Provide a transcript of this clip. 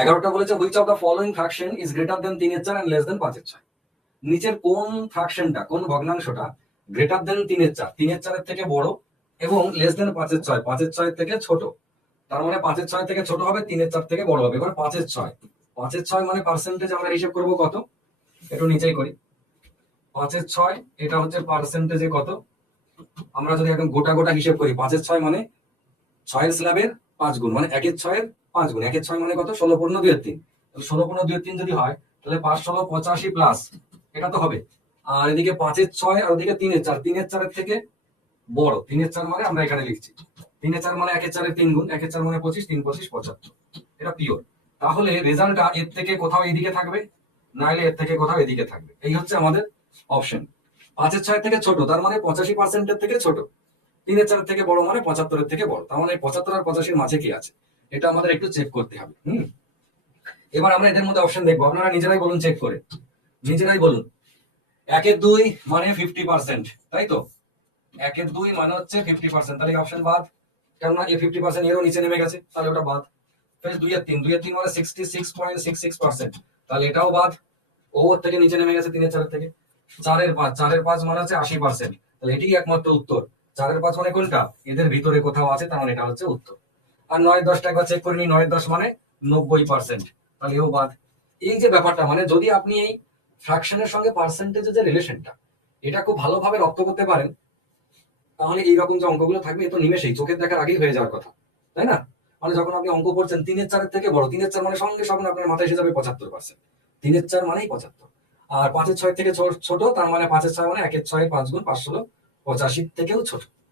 11টা বলেছে which of the following fraction is greater than 3/4 and less than 5/6। নিচের কোন ফ্র্যাকশনটা, কোন ভগ্নাংশটা গ্রেটার দেন 3/4, 3/4 থেকে বড় এবং লেস দেন 5/6, 5/6 থেকে ছোট। তার মানে 5/6 থেকে ছোট হবে, 3/4 থেকে বড় হবে। এবার 5/6, 5/6 মানে পার্সেন্টেজ আমরা হিসেব করবো কত, একটু নিচেই করি। 5/6 এটা হচ্ছে পার্সেন্টেজে কত, আমরা যদি এখন গোটা গোটা হিসেব করি, 5/6 মানে 6 স্ল্যাবের 5 গুণ, মানে 1/6 5 গুণ। 1/6 মানে কত, 16×2=3। 16×2=3 যদি হয় তাহলে 5×16 85 প্লাস এটা তো হবে। আর এদিকে 5/6 আর ওদিকে 3/4, 3/4 থেকে বড়। 3/4 মানে আমরা এখানে লিখছি 3/4 মানে 1/4 3 গুণ, 1/4 মানে 25, 3 25 75। এটা পিওর। তাহলে রেজাল্টটা এর থেকে কোথাও এইদিকে থাকবে, নাইলে এর থেকে কোথাও এদিকে থাকবে। এই হচ্ছে আমাদের অপশন। 5/6 থেকে ছোট তার মানে 85% থেকে ছোট, 3/4 থেকে বড় মানে 75 থেকে বড়। তার মানে 75 আর 85 মাঝে কি আছে, এটা আমাদের একটু চেক করতে হবে। এবার আমরা এদের মধ্যে অপশন দেখবো, আপনারা নিজেরাই বলুন, চেক করে নিজেরাই বলুন। 1/2 মানে 50%, তাই তো? 1/2 মানে হচ্ছে 50%, তাহলে অপশন বাদ, কেননা এই 50% এরও নিচে নেমে গেছে, তাহলে ওটা বাদ। 2/3, 2/3 মানে 66.66%, তাহলে এটাও বাদ, ও ওর থেকে নিচে নেমে গেছে 3/4 থেকে। 4/5, 4/5 মানে হচ্ছে 80%, তাহলে এটাই একমাত্র উত্তর। 4/5 মানে কোনটা, এদের ভিতরে কোথাও আছে, তার মানে এটা হচ্ছে উত্তর। আর 9-10টা একবার চেক করে নি, 9-10 মানে 90%, তাহলে এও বাদ। এই যে ব্যাপারটা, মানে যদি আপনি এই ফ্র্যাকশনের সঙ্গে পার্সেন্টেজের যে রিলেশনটা, এটা খুব ভালোভাবে রপ্ত করতে পারেন, তাহলে এইরকম যে অঙ্কগুলো থাকবে এ তো নিমেষেই চোখের দেখার আগেই হয়ে যাওয়ার কথা, তাই না? মানে যখন আপনি অঙ্ক করছেন 3/4 থেকে বড়, 3/4 মানে সঙ্গে সঙ্গে আপনার মাথায় এসে যাবে 75%, 3/4 মানেই 75। আর 5/6 থেকে ছোট, তার মানে 5/6 মানে 1/6 5 গুণ, 5/16 85 থেকেও ছোট।